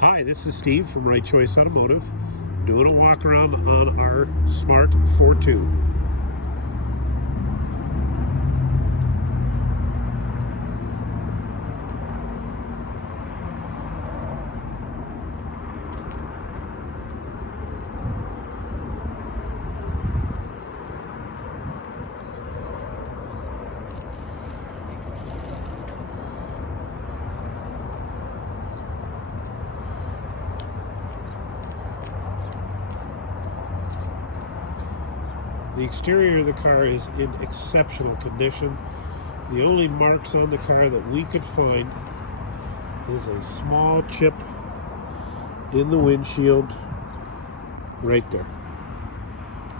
Hi, this is Steve from Right Choice Automotive, doing a walk around on our Smart ForTwo. The exterior of the car is in exceptional condition. The only marks on the car that we could find is a small chip in the windshield right there.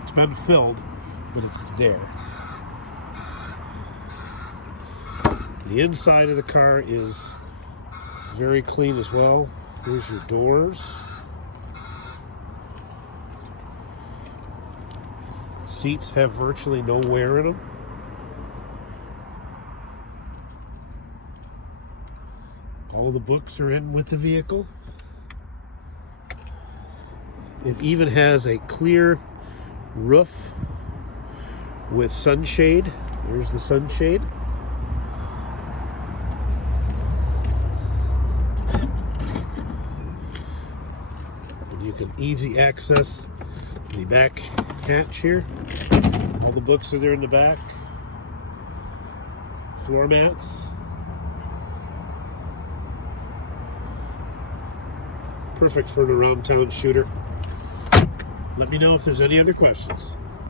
It's been filled, but it's there. The inside of the car is very clean as well. Here's your doors. Seats have virtually no wear in them. All the books are in with the vehicle. It even has a clear roof with sunshade. There's the sunshade. And you can easy access the back hatch here. All the books are there in the back. Floor mats. Perfect for an around town shooter. Let me know if there's any other questions.